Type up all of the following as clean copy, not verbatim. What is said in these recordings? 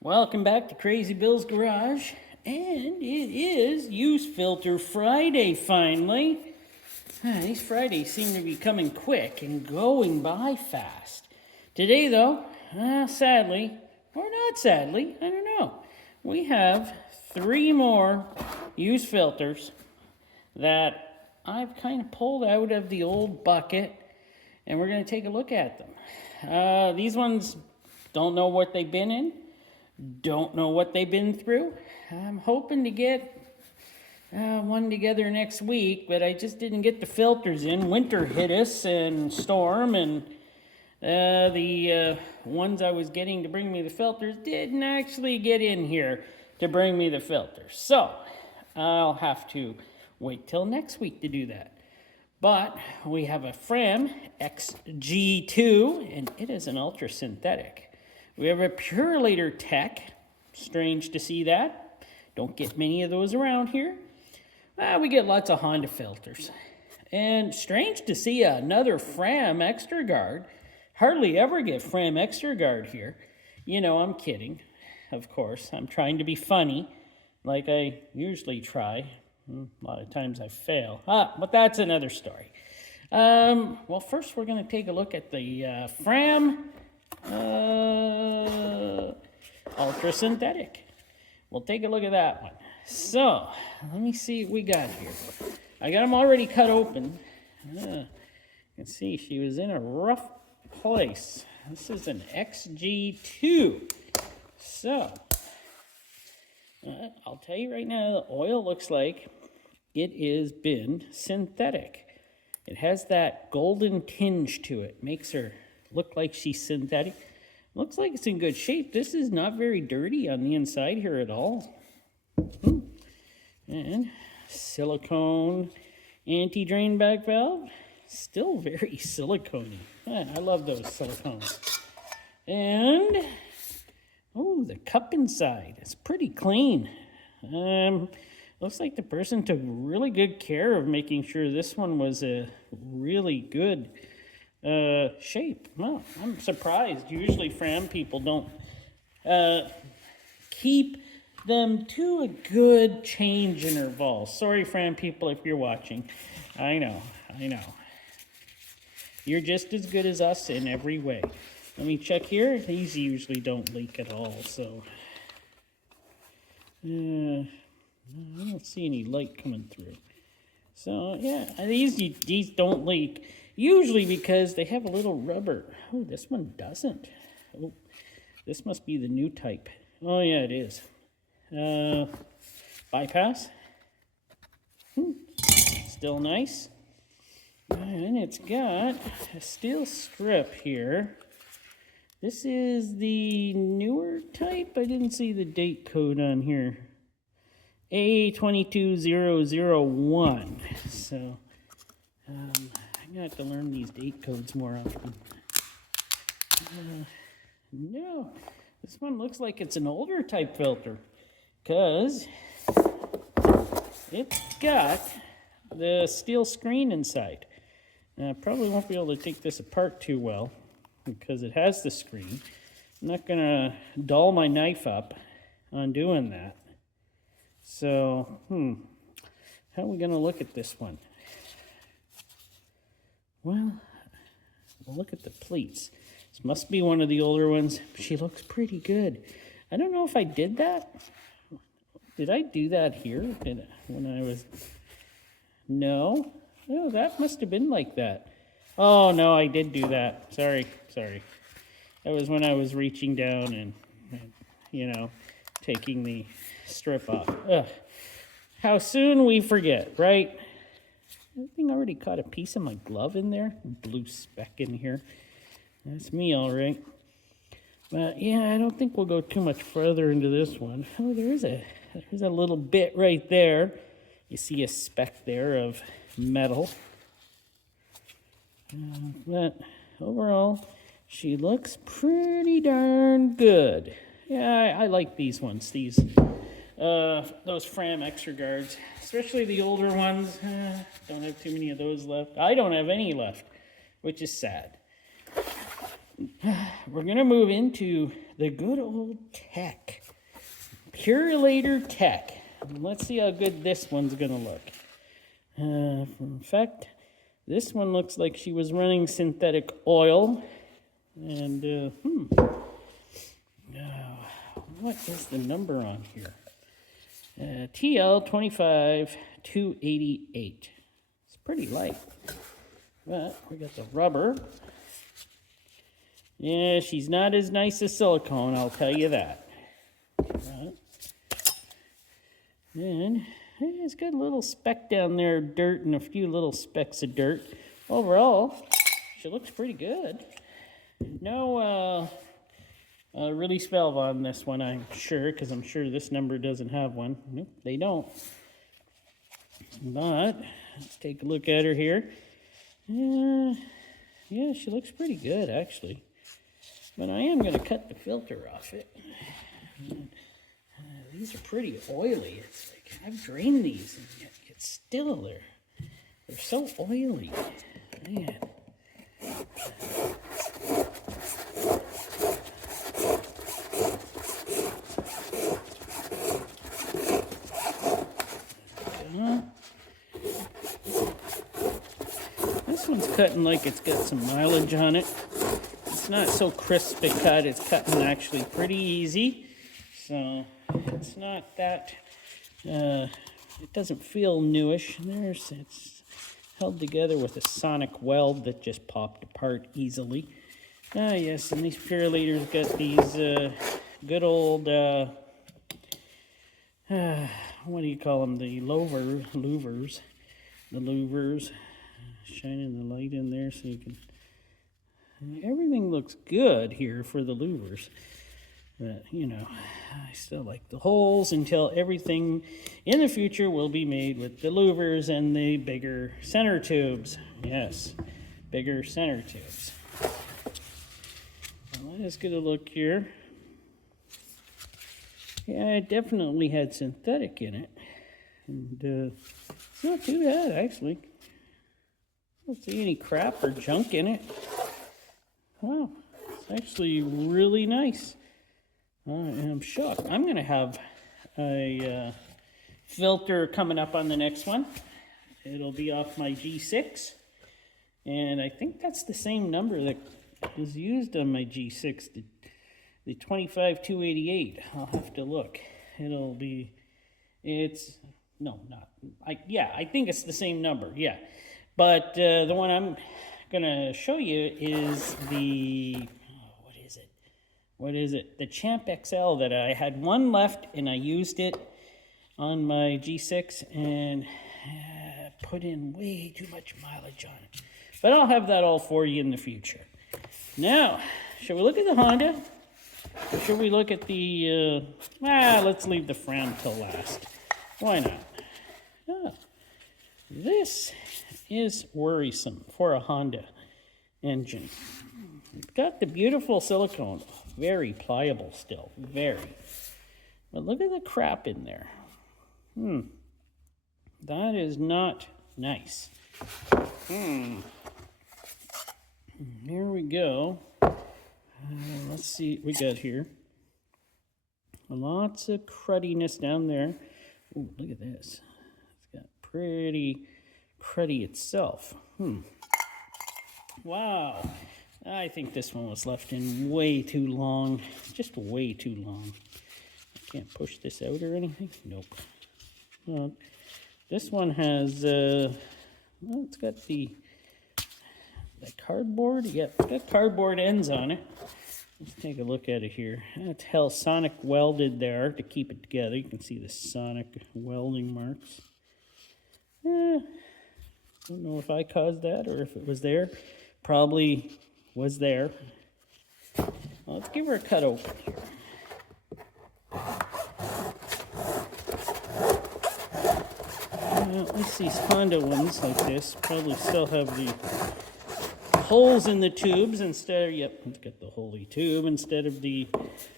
Welcome back to Crazy Bill's Garage, and it is Use Filter Friday finally. These Fridays seem to be coming quick and going by fast. Today though, sadly, or not sadly, I don't know, we have 3 more Use Filters that I've kind of pulled out of the old bucket, and we're going to take a look at them. These ones don't know what they've been in. Don't know what they've been through. I'm hoping to get one together next week, but I just didn't get the filters in. Winter hit us and storm, and the ones I was getting to bring me the filters didn't actually get in here to bring me the filters. So I'll have to wait till next week to do that. But we have a Fram XG2, and it is an ultra synthetic. We have a Purolator Tech. Strange to see that. Don't get many of those around here. We get lots of Honda filters. And strange to see another Fram Extra Guard. Hardly ever get Fram Extra Guard here. You know, I'm kidding. Of course, I'm trying to be funny, like I usually try. A lot of times I fail. But that's another story. Well, first we're going to take a look at the Fram Ultra Synthetic. We'll take a look at that one. So, let me see what we got here. I got them already cut open. You can see she was in a rough place. This is an XG2. So, I'll tell you right now, the oil looks like it is been synthetic. It has that golden tinge to it. Makes her look like she's synthetic. Looks like it's in good shape. This is not very dirty on the inside here at all. And silicone anti-drain back valve. Still very silicone-y. I love those silicones. And, oh, the cup inside. It's pretty clean. Looks like the person took really good care of making sure this one was a really good shape. Well, I'm surprised. Usually Fram people don't keep them to a good change interval. Sorry, Fram people, if you're watching. I know. You're just as good as us in every way. Let me check here. These usually don't leak at all, so I don't see any light coming through. So yeah, these don't leak. Usually because they have a little rubber. Oh, this one doesn't. Oh, this must be the new type. Oh, yeah, it is. Bypass. Still nice. And it's got a steel strip here. This is the newer type. I didn't see the date code on here. A22001. So, I'm gonna have to learn these date codes more often. No, this one looks like it's an older type filter, because it's got the steel screen inside. Now, I probably won't be able to take this apart too well because it has the screen. I'm not gonna dull my knife up on doing that. So, how are we gonna look at this one? Well, we'll look at the pleats. This must be one of the older ones. She looks pretty good. I don't know if I did that. Did I do that here when I was... No. Oh, that must have been like that. Oh, no, I did do that. Sorry. That was when I was reaching down and taking the strip off. Ugh. How soon we forget, right? I think I already caught a piece of my glove in there. Blue speck in here. That's me, all right. But yeah, I don't think we'll go too much further into this one. Oh, there's a little bit right there. You see a speck there of metal. But overall, she looks pretty darn good. Yeah, I like these ones. Those Fram Extra Guards, especially the older ones. Don't have too many of those left. I don't have any left, which is sad. we're going to move into the good old Tech. Purolator Tech. Let's see how good this one's going to look. In fact, this one looks like she was running synthetic oil. And, what is the number on here? TL25288. It's pretty light. But we got the rubber. Yeah, she's not as nice as silicone, I'll tell you that. And it's got a little speck down there, dirt, and a few little specks of dirt. Overall, she looks pretty good. No release valve on this one, I'm sure, because I'm sure this number doesn't have one. Nope, they don't. But let's take a look at her here. Yeah, she looks pretty good, actually. But I am going to cut the filter off it. These are pretty oily. It's like I've drained these, and yet it's still there. They're so oily, man. This one's cutting like it's got some mileage on it. It's not so crisp a cut. It's cutting actually pretty easy. So it's not that, it doesn't feel newish. It's held together with a sonic weld that just popped apart easily. Yes, and these Purolators got these good old, what do you call them? The louvers. The louvers. Shining the light in there so you can... Everything looks good here for the louvers. But, you know, I still like the holes until everything in the future will be made with the louvers and the bigger center tubes. Yes, bigger center tubes. Well, let's get a look here. Yeah, it definitely had synthetic in it. And it's not too bad, actually. I don't see any crap or junk in it. Wow, it's actually really nice. I'm shocked. I'm going to have a filter coming up on the next one. It'll be off my G6. And I think that's the same number that was used on my G6, the 25288. I'll have to look. I think it's the same number, yeah. But the one I'm going to show you is the, what is it? The Champ XL that I had one left, and I used it on my G6 and put in way too much mileage on it. But I'll have that all for you in the future. Now, shall we look at the Honda? Or should we look at the, let's leave the Fram till last. Why not? Oh, this is worrisome for a Honda engine. It's got the beautiful silicone, very pliable still, very. But look at the crap in there. That is not nice. Here we go. Let's see what we got here. Lots of crudiness down there. Oh, look at this. It's got pretty cruddy itself. Wow. I think this one was left in way too long. Just way too long. I can't push this out or anything. Nope. Well, this one has, it's got the cardboard. Yeah, it's got cardboard ends on it. Let's take a look at it here. That's hell sonic welded there to keep it together. You can see the sonic welding marks. Don't know if I caused that or if it was there. Probably was there. Well, let's give her a cut open here. At least these Honda ones like this probably still have the holes in the tubes instead of, yep, let's get the holy tube instead of the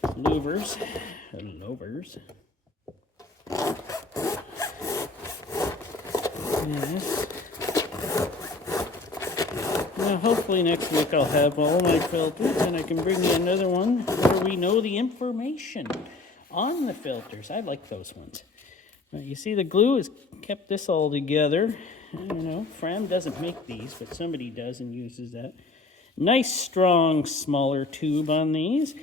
louvers. Yes. Hopefully next week I'll have all my filters and I can bring you another one where we know the information on the filters. I like those ones. You see, the glue has kept this all together. I don't know, Fram doesn't make these, but somebody does and uses that. Nice, strong, smaller tube on these.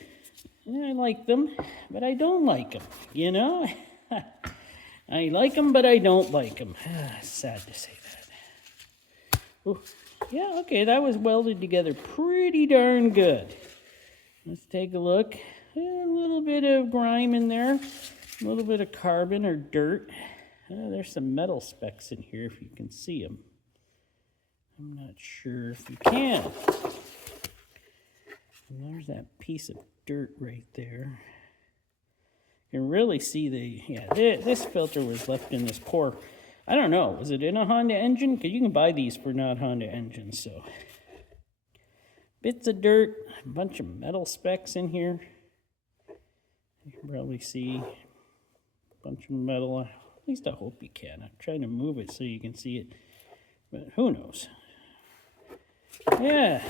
I like them, but I don't like them, you know? I like them, but I don't like them. Sad to say that. Ooh. Yeah, okay, that was welded together pretty darn good. Let's take a look. A little bit of grime in there, a little bit of carbon or dirt. There's some metal specks in here if you can see them. I'm not sure if you can. And there's that piece of dirt right there. You can really see this filter was left in this poor, I don't know, was it in a Honda engine? Because you can buy these for not Honda engines, so. Bits of dirt, a bunch of metal specks in here. You can probably see a bunch of metal. At least I hope you can. I'm trying to move it so you can see it, but who knows? Yeah,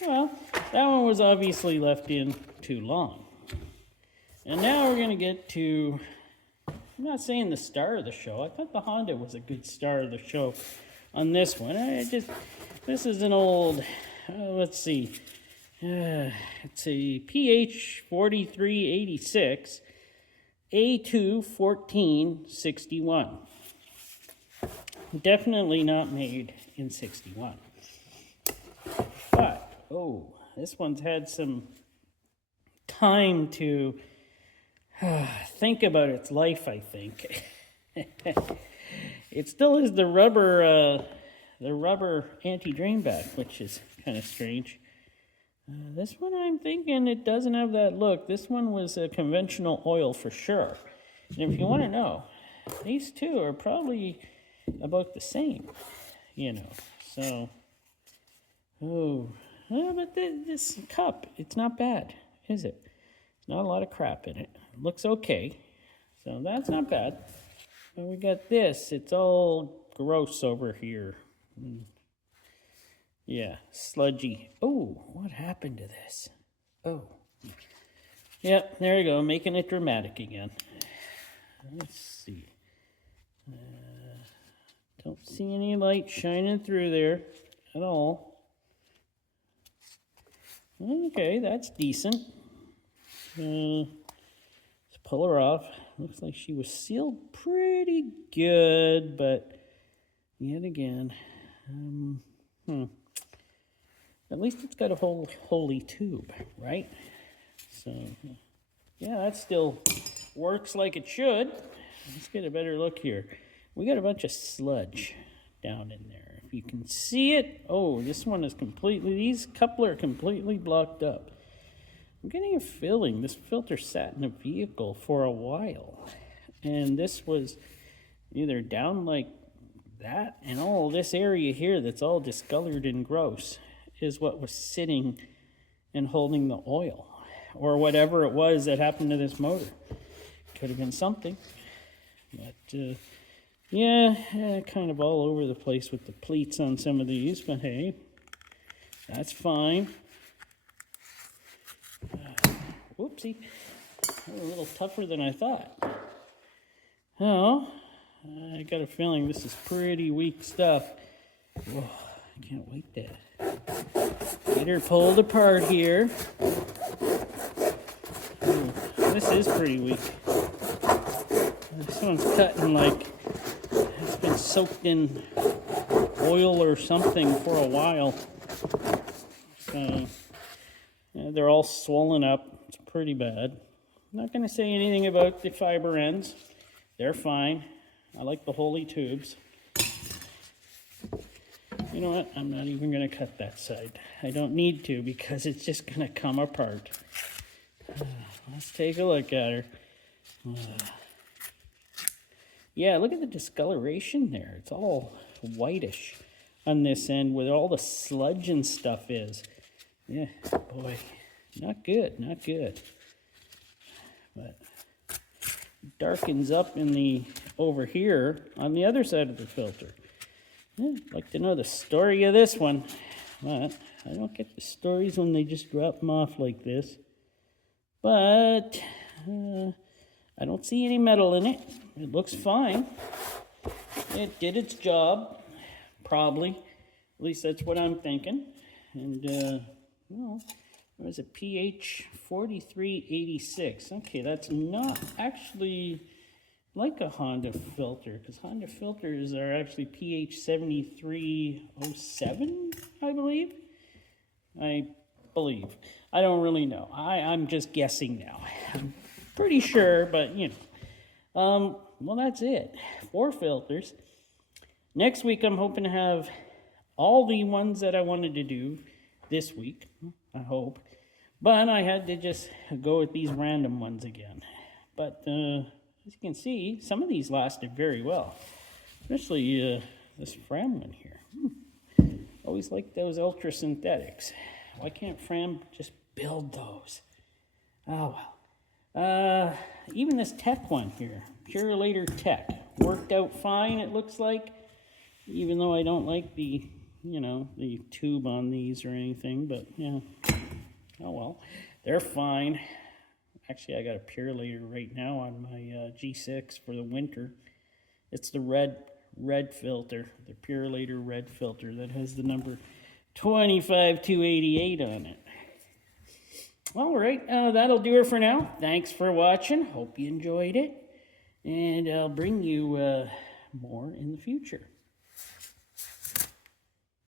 well, that one was obviously left in too long. And now we're going to get to, I'm not saying the star of the show. I thought the Honda was a good star of the show on this one. This is an old, let's see, it's a PH 4386 A2 1461. Definitely not made in 61. But, oh, this one's had some time to think about its life, I think. It still is the rubber anti-drain back, which is kind of strange. This one, I'm thinking it doesn't have that look. This one was a conventional oil for sure. And if you want to know, these two are probably about the same, you know. So, but this cup, it's not bad, is it? Not a lot of crap in it. It looks okay, so that's not bad. And we got this. It's all gross over here. Yeah, sludgy. Oh, what happened to this? Oh. Yep, there you go, making it dramatic again. Let's see. Don't see any light shining through there at all. Okay, that's decent. Let's pull her off. Looks like she was sealed pretty good, but yet again, at least it's got a whole holy tube, right? So, yeah, that still works like it should. Let's get a better look here. We got a bunch of sludge down in there. If you can see it, oh, this one is completely, these couple are completely blocked up. I'm getting a feeling this filter sat in a vehicle for a while. And this was either down like that, and all this area here that's all discolored and gross is what was sitting and holding the oil. Or whatever it was that happened to this motor. Could have been something. But, yeah, kind of all over the place with the pleats on some of these, but hey, that's fine. Whoopsie, a little tougher than I thought. Oh, I got a feeling this is pretty weak stuff. Whoa, I can't wait to get her pulled apart here. Ooh, this is pretty weak. This one's cutting like it's been soaked in oil or something for a while. So, yeah, they're all swollen up. It's pretty bad. I'm not going to say anything about the fiber ends. They're fine. I like the holy tubes. You know what? I'm not even going to cut that side. I don't need to because it's just going to come apart. Let's take a look at her. Yeah, look at the discoloration there. It's all whitish on this end where all the sludge and stuff is. Yeah, boy, not good, not good. But darkens up in the over here on the other side of the filter. Yeah, I'd like to know the story of this one. But I don't get the stories when they just drop them off like this. But I don't see any metal in it. It looks fine. It did its job, probably. At least that's what I'm thinking. And, well, what is it? pH 4386. Okay, that's not actually like a Honda filter, because Honda filters are actually pH 7307, I believe. I don't really know. I'm just guessing now. I'm pretty sure, but you know. Well, that's it. 4 filters. Next week, I'm hoping to have all the ones that I wanted to do this week, I hope. But I had to just go with these random ones again. But as you can see, some of these lasted very well. Especially this Fram one here. Always like those Ultra Synthetics. Why can't Fram just build those? Oh well. Even this Tech one here, Purolator Tech, worked out fine, it looks like. Even though I don't like the, you know, the tube on these or anything, but yeah. Oh well, they're fine. Actually, I got a Purolator right now on my G6 for the winter. It's the red filter, the Purolator red filter that has the number 25288 on it. All right, that'll do it for now. Thanks for watching. Hope you enjoyed it. And I'll bring you more in the future.